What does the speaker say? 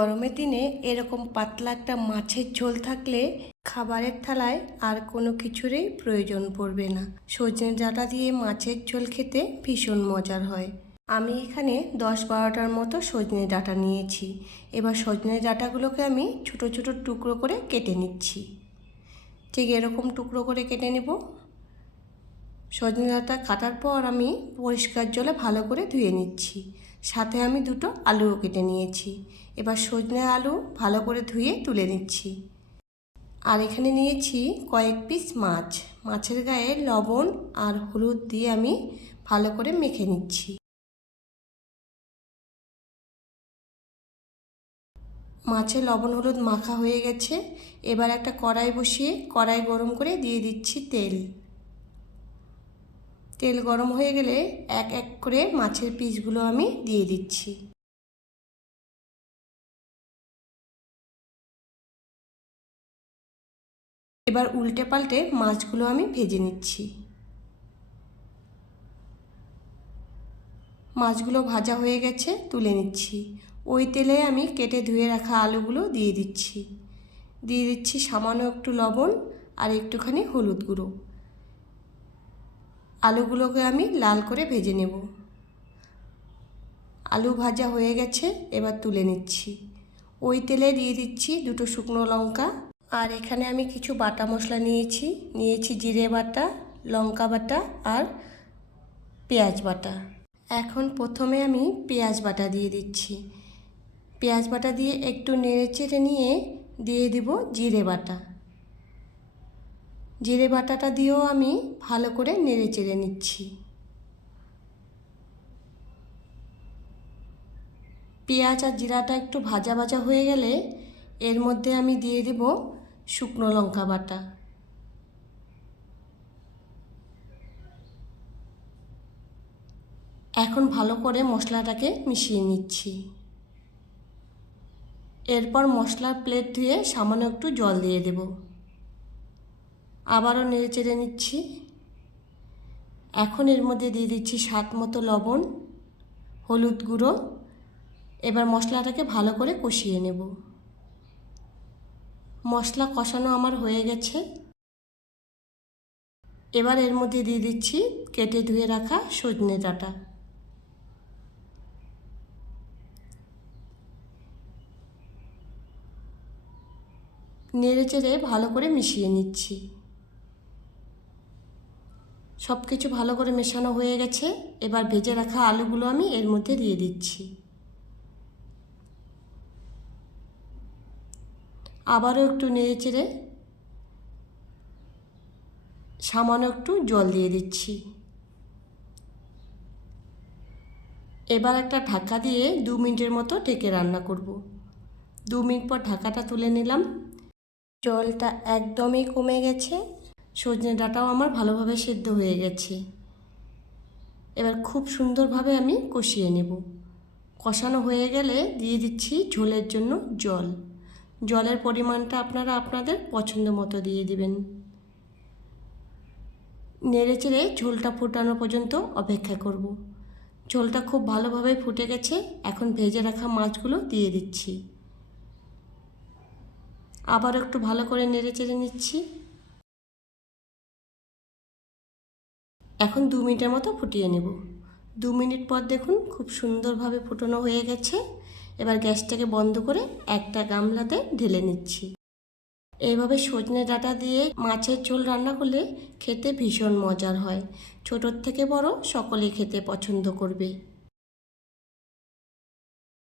গরমের দিনে এরকম পাতলা একটা মাছের ঝোল থাকলে খাবারের থালায় আর কোনো কিছুরই প্রয়োজন পড়বে না। সজনে ডাঁটা দিয়ে মাছের ঝোল খেতে ভীষণ মজার হয়। আমি এখানে দশ বারোটার মতো সজনে ডাঁটা নিয়েছি। এবার সজনে ডাঁটাগুলোকে আমি ছোট ছোট টুকরো করে কেটে নিচ্ছি। ঠিক এরকম টুকরো করে কেটে নেব। সজনে ডাঁটা কাটার পর আমি পরিষ্কার জলে ভালো করে ধুয়ে নিচ্ছি। সাথে আমি দুটো আলুও কেটে নিয়েছি। এবার সজনে আলু ভালো করে ধুয়ে তুলে নিচ্ছি। আর এখানে নিয়েছি কয়েক পিস মাছ। মাছের গায়ে লবণ আর হলুদ দিয়ে আমি ভালো করে মেখে নিচ্ছি। মাছে লবণ হলুদ মাখা হয়ে গেছে। এবার একটা কড়াই বসিয়ে কড়াই গরম করে দিয়ে দিচ্ছি তেল। তেল গরম হয়ে গেলে এক এক করে মাছের পিসগুলো আমি দিয়ে দিচ্ছি। এবার উল্টে পাল্টে মাছগুলো আমি ভেজে নিচ্ছি। মাছগুলো ভাজা হয়ে গেছে তুলে নিচ্ছি। ওই তেলে আমি কেটে ধুয়ে রাখা আলুগুলো দিয়ে দিচ্ছি। দিয়ে দিচ্ছি সামান্য একটু লবণ আর একটুখানি হলুদ গুঁড়ো। আলুগুলোকে আমি লাল করে ভেজে নেব। আলু ভাজা হয়ে গেছে, এবার তুলে নিচ্ছি। ওই তেলে দিয়ে দিচ্ছি দুটো শুকনো লঙ্কা। আর এখানে আমি কিছু বাটা মশলা নিয়েছি। নিয়েছি জিরে বাটা, লঙ্কা বাটা আর পেঁয়াজ বাটা। এখন প্রথমে আমি পেঁয়াজ বাটা দিয়ে দিচ্ছি। পেঁয়াজ বাটা দিয়ে একটু নেড়ে চেড়ে নিয়ে দিয়ে দিব জিরে বাটা। জিরে বাটাটা দিয়েও আমি ভালো করে নেড়ে চেড়ে নিচ্ছি। পেঁয়াজ আর জিরাটা একটু ভাজা ভাজা হয়ে গেলে এর মধ্যে আমি দিয়ে দেব শুকনো লঙ্কা বাটা। এখন ভালো করে মশলাটাকে মিশিয়ে নিচ্ছি। এরপর মশলার প্লেট ধুয়ে সামান্য একটু জল দিয়ে দেব। আবারও নেড়ে চেড়ে নিচ্ছি। এখন এর মধ্যে দিয়ে দিচ্ছি স্বাদ মতো লবণ, হলুদ গুঁড়ো। এবার মশলাটাকে ভালো করে কষিয়ে নেব। মশলা কষানো আমার হয়ে গেছে। এবার এর মধ্যে দিয়ে দিচ্ছি কেটে ধুয়ে রাখা সজনে ডাঁটা। নেড়ে চেড়ে ভালো করে মিশিয়ে নিচ্ছি। সব কিছু ভালো করে মেশানো হয়ে গেছে। এবার ভেজে রাখা আলুগুলো আমি এর মধ্যে দিয়ে দিচ্ছি। আবারও একটু নেড়ে চেড়ে সামান্য একটু জল দিয়ে দিচ্ছি। এবার একটা ঢাকা দিয়ে দু মিনিটের মতো ঢেকে রান্না করব। দু মিনিট পর ঢাকাটা তুলে নিলাম। জলটা একদমই কমে গেছে। সজনে ডাঁটাও আমার ভালোভাবে সেদ্ধ হয়ে গেছে। এবার খুব সুন্দরভাবে আমি কষিয়ে নেব। কষানো হয়ে গেলে দিয়ে দিচ্ছি ঝোলের জন্য জল। জলের পরিমাণটা আপনারা আপনাদের পছন্দ মতো দিয়ে দিবেন। নেড়ে চেড়ে ঝোলটা ফুটানো পর্যন্ত অপেক্ষা করব। ঝোলটা খুব ভালোভাবে ফুটে গেছে, এখন ভেজে রাখা মাছগুলো দিয়ে দিচ্ছি। আবার একটু ভালো করে নেড়ে চেড়ে নিচ্ছি। এখন দু মিনিটের মতো ফুটিয়ে নেব। দু মিনিট পর দেখুন খুব সুন্দরভাবে ফুটানো হয়ে গেছে। এবার গ্যাসটাকে বন্ধ করে একটা গামলাতে ঢেলে নিচ্ছি। এইভাবে সজনে ডাঁটা দিয়ে মাছের ঝোল রান্না করলে খেতে ভীষণ মজার হয়। ছোটোর থেকে বড় সকলেই খেতে পছন্দ করবে।